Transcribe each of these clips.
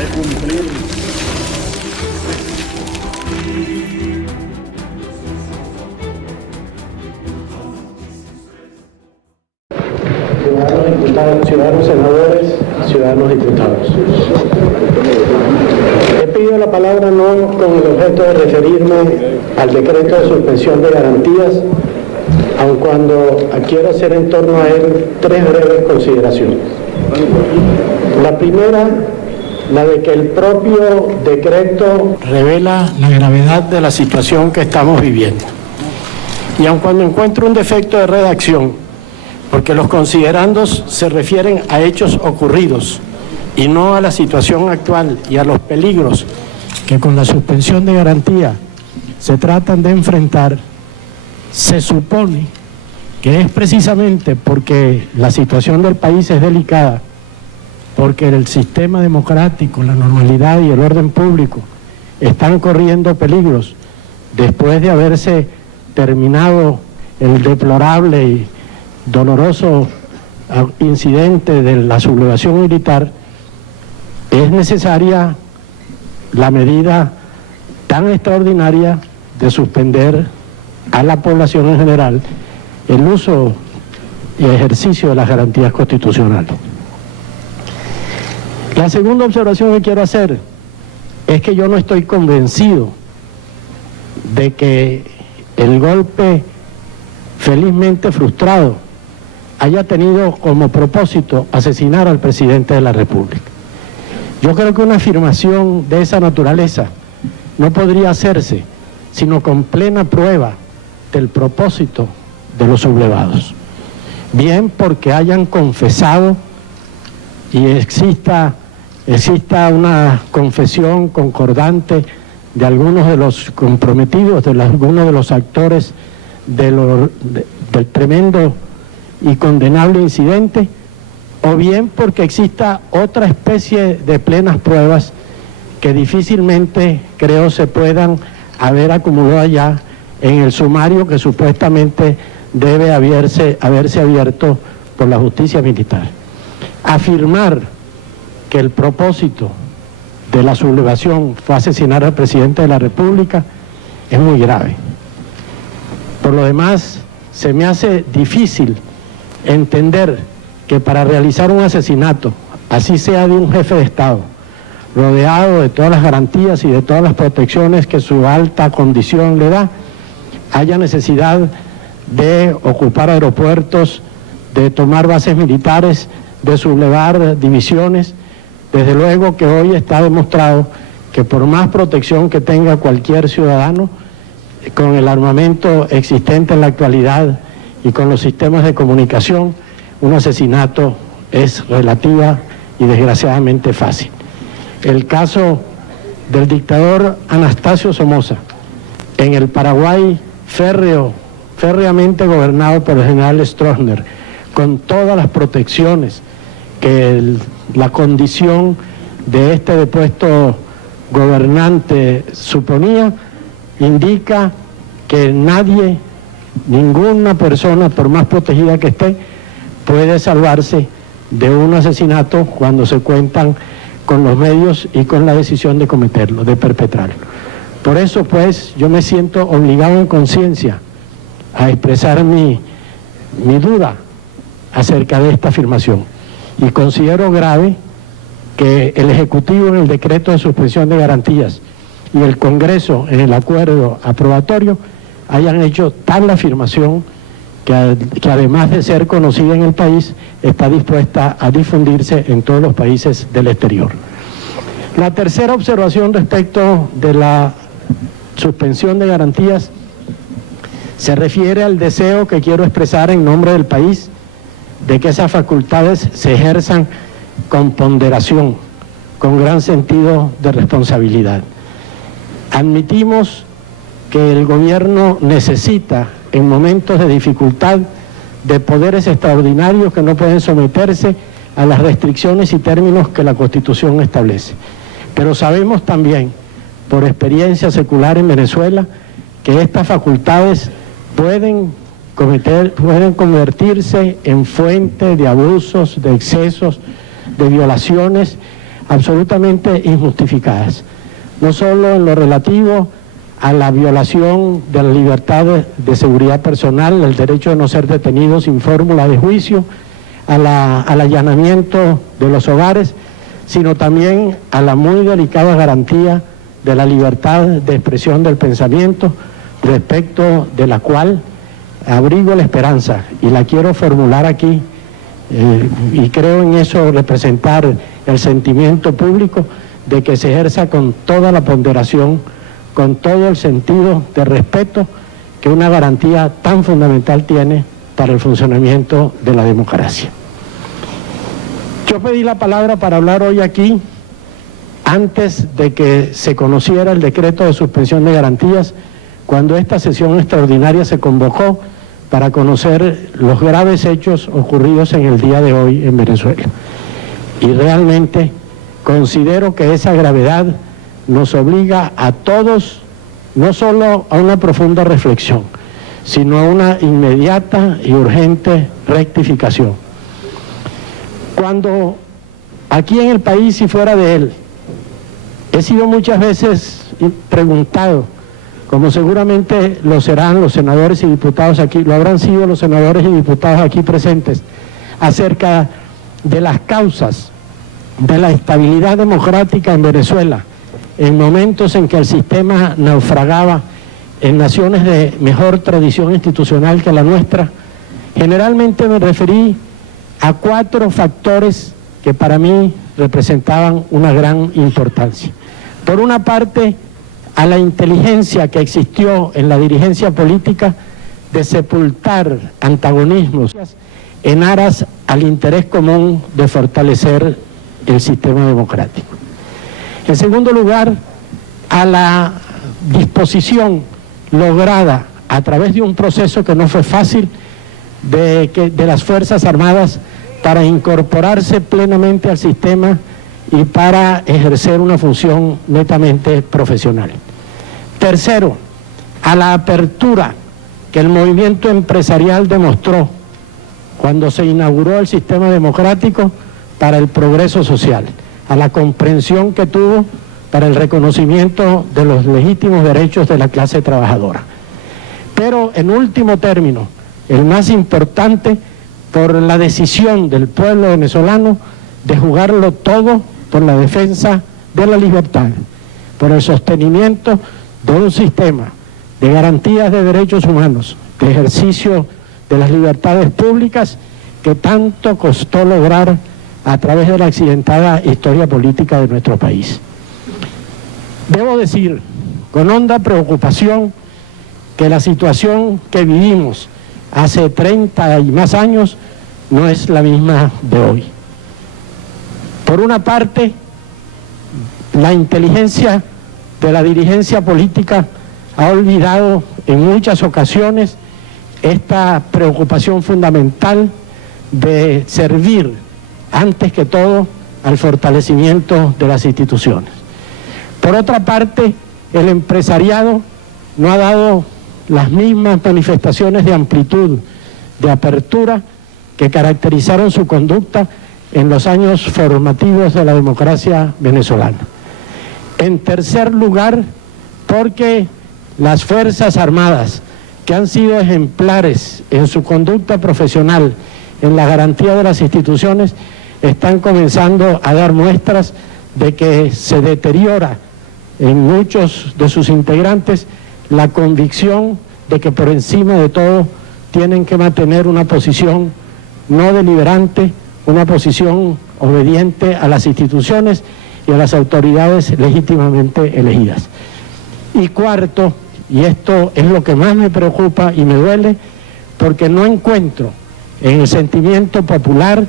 de cumplir. Ciudadanos diputados, ciudadanos senadores, ciudadanos diputados. He pedido la palabra no con el objeto de referirme al decreto de suspensión de garantías, aun cuando quiero hacer en torno a él tres breves consideraciones. La primera, la de que el propio decreto revela la gravedad de la situación que estamos viviendo. Y aun cuando encuentro un defecto de redacción, porque los considerandos se refieren a hechos ocurridos y no a la situación actual y a los peligros que con la suspensión de garantía se tratan de enfrentar, se supone que es precisamente porque la situación del país es delicada, porque el sistema democrático, la normalidad y el orden público están corriendo peligros después de haberse terminado el deplorable y doloroso incidente de la sublevación militar, es necesaria la medida tan extraordinaria de suspender a la población en general el uso y ejercicio de las garantías constitucionales. La segunda observación que quiero hacer es que yo no estoy convencido de que el golpe felizmente frustrado haya tenido como propósito asesinar al presidente de la República. Yo creo que una afirmación de esa naturaleza no podría hacerse sino con plena prueba del propósito de los sublevados. Bien porque hayan confesado y exista una confesión concordante de algunos de los comprometidos, algunos de los actores del tremendo y condenable incidente, o bien porque exista otra especie de plenas pruebas que difícilmente creo se puedan haber acumulado ya en el sumario que supuestamente debe haberse abierto por la justicia militar. Afirmar que el propósito de la sublevación fue asesinar al presidente de la República es muy grave. Por lo demás, se me hace difícil entender que para realizar un asesinato, así sea de un jefe de Estado, rodeado de todas las garantías y de todas las protecciones que su alta condición le da, haya necesidad de ocupar aeropuertos, de tomar bases militares, de sublevar divisiones. Desde luego que hoy está demostrado que por más protección que tenga cualquier ciudadano, con el armamento existente en la actualidad y con los sistemas de comunicación, un asesinato es relativa y desgraciadamente fácil. El caso del dictador Anastasio Somoza, en el Paraguay férreamente gobernado por el general Stroessner, con todas las protecciones que la condición de este depuesto gobernante suponía, indica que nadie, ninguna persona, por más protegida que esté, puede salvarse de un asesinato cuando se cuentan con los medios y con la decisión de cometerlo, de perpetrarlo. Por eso, pues, yo me siento obligado en conciencia a expresar mi duda acerca de esta afirmación. Y considero grave que el Ejecutivo en el decreto de suspensión de garantías y el Congreso en el acuerdo aprobatorio hayan hecho tal afirmación que además de ser conocida en el país, está dispuesta a difundirse en todos los países del exterior. La tercera observación respecto de la suspensión de garantías se refiere al deseo que quiero expresar en nombre del país de que esas facultades se ejerzan con ponderación, con gran sentido de responsabilidad. Admitimos que el gobierno necesita, en momentos de dificultad, de poderes extraordinarios que no pueden someterse a las restricciones y términos que la Constitución establece. Pero sabemos también, por experiencia secular en Venezuela, que estas facultades pueden convertirse en fuente de abusos, de excesos, de violaciones absolutamente injustificadas, no solo en lo relativo a la violación de la libertad de seguridad personal, el derecho de no ser detenido sin fórmula de juicio, al allanamiento de los hogares, sino también a la muy delicada garantía de la libertad de expresión del pensamiento, respecto de la cual abrigo la esperanza, y la quiero formular aquí, y creo en eso representar el sentimiento público, de que se ejerza con toda la ponderación, con todo el sentido de respeto que una garantía tan fundamental tiene para el funcionamiento de la democracia. Yo pedí la palabra para hablar hoy aquí, antes de que se conociera el decreto de suspensión de garantías, cuando esta sesión extraordinaria se convocó para conocer los graves hechos ocurridos en el día de hoy en Venezuela. Y realmente considero que esa gravedad nos obliga a todos, no solo a una profunda reflexión, sino a una inmediata y urgente rectificación. Cuando aquí en el país y fuera de él, he sido muchas veces preguntado, como seguramente lo serán los senadores y diputados aquí, lo habrán sido los senadores y diputados aquí presentes, acerca de las causas de la estabilidad democrática en Venezuela, en momentos en que el sistema naufragaba en naciones de mejor tradición institucional que la nuestra. Generalmente me referí a 4 factores que para mí representaban una gran importancia. Por una parte, a la inteligencia que existió en la dirigencia política de sepultar antagonismos en aras al interés común de fortalecer el sistema democrático. En segundo lugar, a la disposición lograda a través de un proceso que no fue fácil de las Fuerzas Armadas para incorporarse plenamente al sistema y para ejercer una función netamente profesional. Tercero, a la apertura que el movimiento empresarial demostró cuando se inauguró el sistema democrático para el progreso social, a la comprensión que tuvo para el reconocimiento de los legítimos derechos de la clase trabajadora. Pero en último término, el más importante, por la decisión del pueblo venezolano de jugarlo todo por la defensa de la libertad, por el sostenimiento de un sistema de garantías de derechos humanos, de ejercicio de las libertades públicas que tanto costó lograr a través de la accidentada historia política de nuestro país. Debo decir, con honda preocupación, que la situación que vivimos hace 30 y más años no es la misma de hoy. Por una parte, la inteligencia de la dirigencia política ha olvidado en muchas ocasiones esta preocupación fundamental de servir antes que todo al fortalecimiento de las instituciones. Por otra parte, el empresariado no ha dado las mismas manifestaciones de amplitud, de apertura que caracterizaron su conducta en los años formativos de la democracia venezolana. En tercer lugar, porque las Fuerzas Armadas, que han sido ejemplares en su conducta profesional, en la garantía de las instituciones, están comenzando a dar muestras de que se deteriora en muchos de sus integrantes la convicción de que por encima de todo tienen que mantener una posición no deliberante, una posición obediente a las instituciones y a las autoridades legítimamente elegidas. Y cuarto, y esto es lo que más me preocupa y me duele, porque no encuentro en el sentimiento popular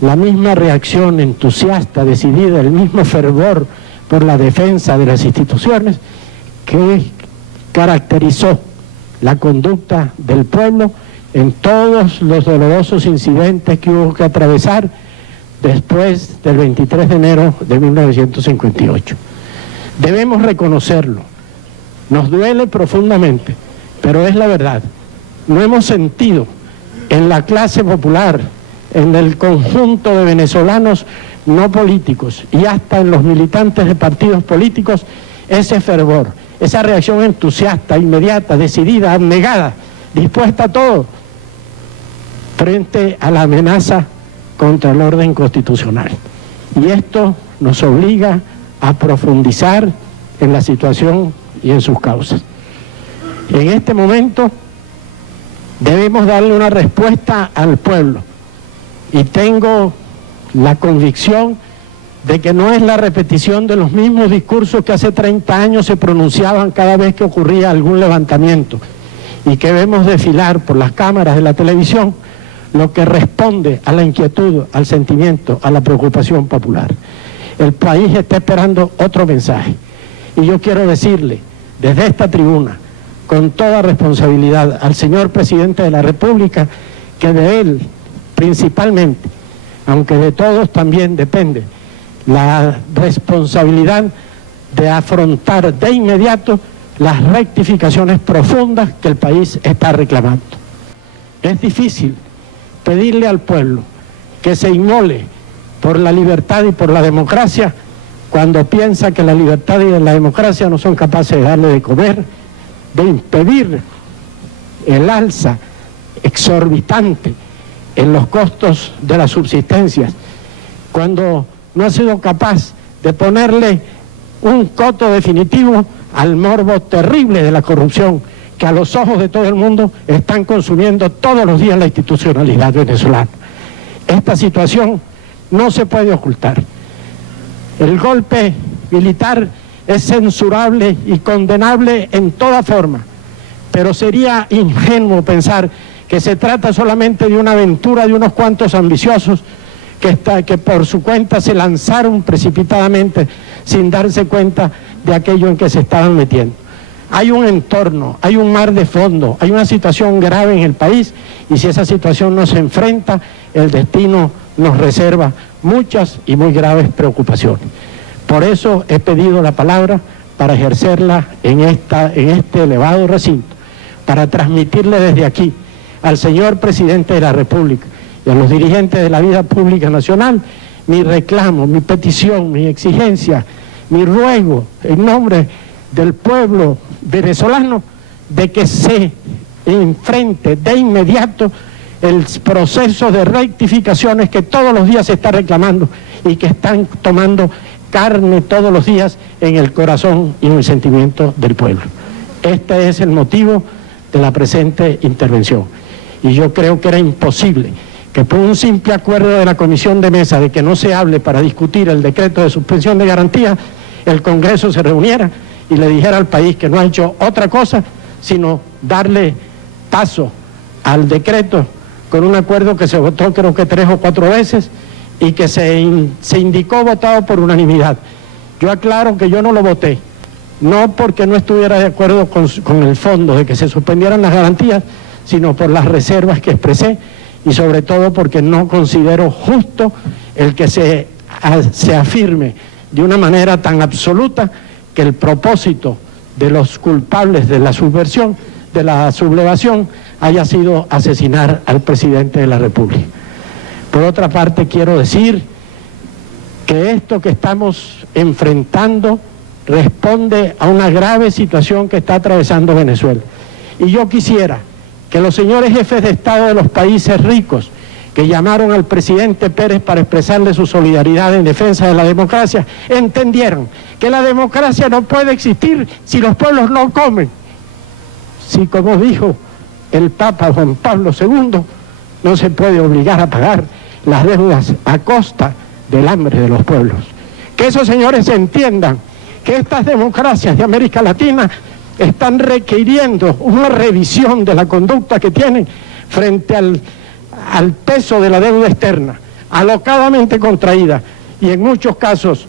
la misma reacción entusiasta, decidida, el mismo fervor por la defensa de las instituciones que caracterizó la conducta del pueblo en todos los dolorosos incidentes que hubo que atravesar después del 23 de enero de 1958. Debemos reconocerlo. Nos duele profundamente, pero es la verdad. No hemos sentido en la clase popular, en el conjunto de venezolanos no políticos y hasta en los militantes de partidos políticos ese fervor, esa reacción entusiasta, inmediata, decidida, abnegada, dispuesta a todo frente a la amenaza contra el orden constitucional. Y esto nos obliga a profundizar en la situación y en sus causas. En este momento debemos darle una respuesta al pueblo y tengo la convicción de que no es la repetición de los mismos discursos que hace 30 años se pronunciaban cada vez que ocurría algún levantamiento y que vemos desfilar por las cámaras de la televisión lo que responde a la inquietud, al sentimiento, a la preocupación popular. El país está esperando otro mensaje y yo quiero decirle desde esta tribuna con toda responsabilidad al señor Presidente de la República que de él principalmente, aunque de todos también depende la responsabilidad de afrontar de inmediato las rectificaciones profundas que el país está reclamando. Es difícil pedirle al pueblo que se inmole por la libertad y por la democracia cuando piensa que la libertad y la democracia no son capaces de darle de comer, de impedir el alza exorbitante en los costos de las subsistencias, cuando no ha sido capaz de ponerle un coto definitivo al morbo terrible de la corrupción que a los ojos de todo el mundo están consumiendo todos los días la institucionalidad venezolana. Esta situación no se puede ocultar. El golpe militar es censurable y condenable en toda forma, pero sería ingenuo pensar que se trata solamente de una aventura de unos cuantos ambiciosos que por su cuenta se lanzaron precipitadamente sin darse cuenta de aquello en que se estaban metiendo. Hay un entorno, hay un mar de fondo, hay una situación grave en el país y si esa situación no se enfrenta, el destino nos reserva muchas y muy graves preocupaciones. Por eso he pedido la palabra para ejercerla en este elevado recinto, para transmitirle desde aquí al señor Presidente de la República y a los dirigentes de la vida pública nacional mi reclamo, mi petición, mi exigencia, mi ruego en nombre del pueblo venezolano de que se enfrente de inmediato el proceso de rectificaciones que todos los días se está reclamando y que están tomando carne todos los días en el corazón y en el sentimiento del pueblo. Este es el motivo de la presente intervención. Y yo creo que era imposible que por un simple acuerdo de la Comisión de Mesa de que no se hable para discutir el decreto de suspensión de garantía, el Congreso se reuniera y le dijera al país que no ha hecho otra cosa sino darle paso al decreto con un acuerdo que se votó creo que 3 o 4 veces y que se indicó votado por unanimidad. Yo aclaro que yo no lo voté, no porque no estuviera de acuerdo con el fondo de que se suspendieran las garantías, sino por las reservas que expresé y sobre todo porque no considero justo el que se afirme de una manera tan absoluta que el propósito de los culpables de la subversión, de la sublevación, haya sido asesinar al presidente de la República. Por otra parte, quiero decir que esto que estamos enfrentando responde a una grave situación que está atravesando Venezuela. Y yo quisiera que los señores jefes de Estado de los países ricos que llamaron al presidente Pérez para expresarle su solidaridad en defensa de la democracia, entendieran que la democracia no puede existir si los pueblos no comen. Si, como dijo el Papa Juan Pablo II, no se puede obligar a pagar las deudas a costa del hambre de los pueblos. Que esos señores entiendan que estas democracias de América Latina están requiriendo una revisión de la conducta que tienen frente al peso de la deuda externa, alocadamente contraída y en muchos casos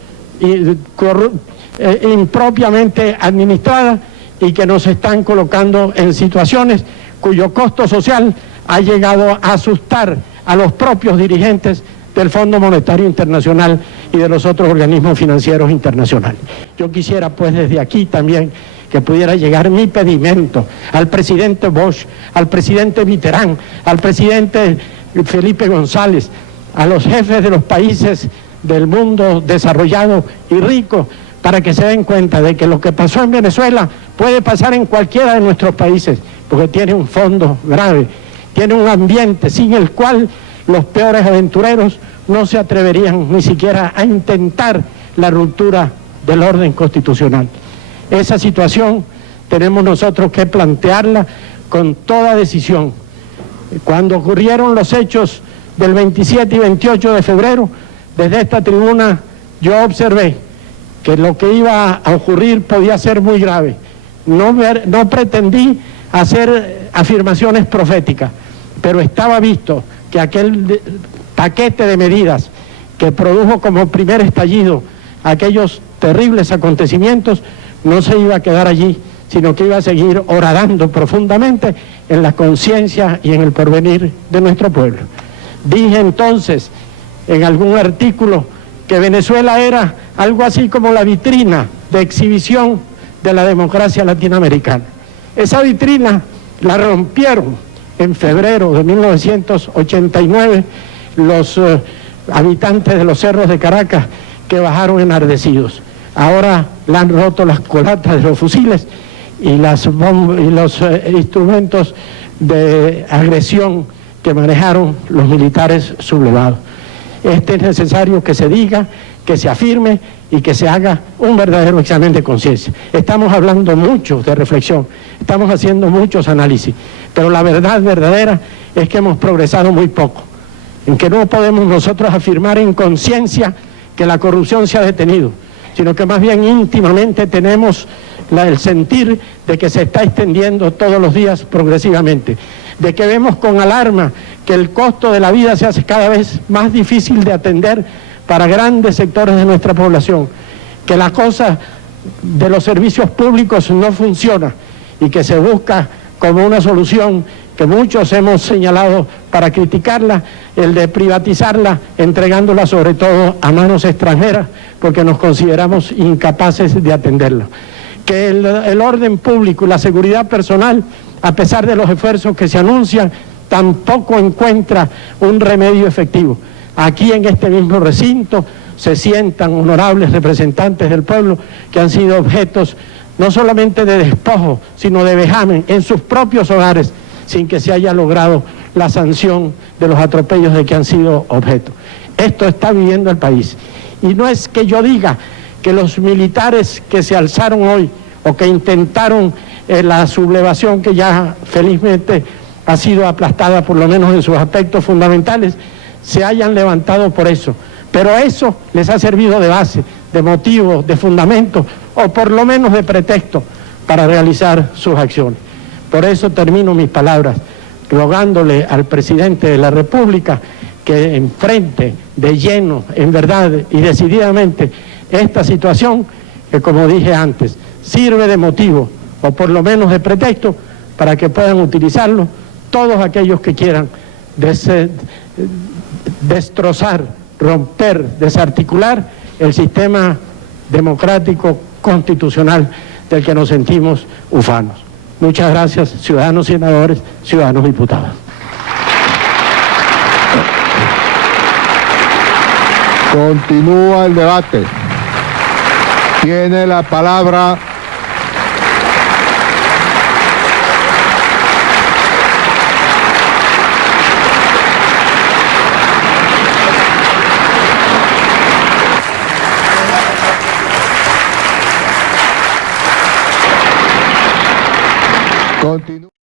impropiamente administrada y que nos están colocando en situaciones cuyo costo social ha llegado a asustar a los propios dirigentes del Fondo Monetario Internacional y de los otros organismos financieros internacionales. Yo quisiera pues desde aquí también que pudiera llegar mi pedimento al presidente Bosch, al presidente Mitterrand, al presidente Felipe González, a los jefes de los países del mundo desarrollado y rico, para que se den cuenta de que lo que pasó en Venezuela puede pasar en cualquiera de nuestros países, porque tiene un fondo grave, tiene un ambiente sin el cual los peores aventureros no se atreverían ni siquiera a intentar la ruptura del orden constitucional. Esa situación tenemos nosotros que plantearla con toda decisión. Cuando ocurrieron los hechos del 27 y 28 de febrero, desde esta tribuna yo observé que lo que iba a ocurrir podía ser muy grave. No pretendí hacer afirmaciones proféticas, pero estaba visto que aquel paquete de medidas que produjo como primer estallido aquellos terribles acontecimientos no se iba a quedar allí, sino que iba a seguir horadando profundamente en la conciencia y en el porvenir de nuestro pueblo. Dije entonces en algún artículo que Venezuela era algo así como la vitrina de exhibición de la democracia latinoamericana. Esa vitrina la rompieron en febrero de 1989 los habitantes de los cerros de Caracas, que bajaron enardecidos. Ahora le han roto las colatas de los fusiles y los instrumentos de agresión que manejaron los militares sublevados. Es necesario que se diga, que se afirme y que se haga un verdadero examen de conciencia. Estamos hablando mucho de reflexión, estamos haciendo muchos análisis, pero la verdad verdadera es que hemos progresado muy poco, en que no podemos nosotros afirmar en conciencia que la corrupción se ha detenido, sino que más bien íntimamente tenemos el sentir de que se está extendiendo todos los días progresivamente, de que vemos con alarma que el costo de la vida se hace cada vez más difícil de atender para grandes sectores de nuestra población, que la cosa de los servicios públicos no funciona y que se busca como una solución que muchos hemos señalado para criticarla, el de privatizarla, entregándola sobre todo a manos extranjeras, porque nos consideramos incapaces de atenderlo. Que el orden público y la seguridad personal, a pesar de los esfuerzos que se anuncian, tampoco encuentra un remedio efectivo. Aquí en este mismo recinto se sientan honorables representantes del pueblo que han sido objetos no solamente de despojo, sino de vejamen en sus propios hogares, sin que se haya logrado la sanción de los atropellos de que han sido objeto. Esto está viviendo el país. Y no es que yo diga que los militares que se alzaron hoy o que intentaron la sublevación, que ya felizmente ha sido aplastada por lo menos en sus aspectos fundamentales, se hayan levantado por eso. Pero eso les ha servido de base, de motivo, de fundamento o por lo menos de pretexto para realizar sus acciones. Por eso termino mis palabras rogándole al presidente de la República que enfrente de lleno, en verdad y decididamente, esta situación que, como dije antes, sirve de motivo o por lo menos de pretexto para que puedan utilizarlo todos aquellos que quieran destrozar, romper, desarticular el sistema democrático constitucional del que nos sentimos ufanos. Muchas gracias, ciudadanos senadores, ciudadanos diputados. Continúa el debate. Tiene la palabra continúa.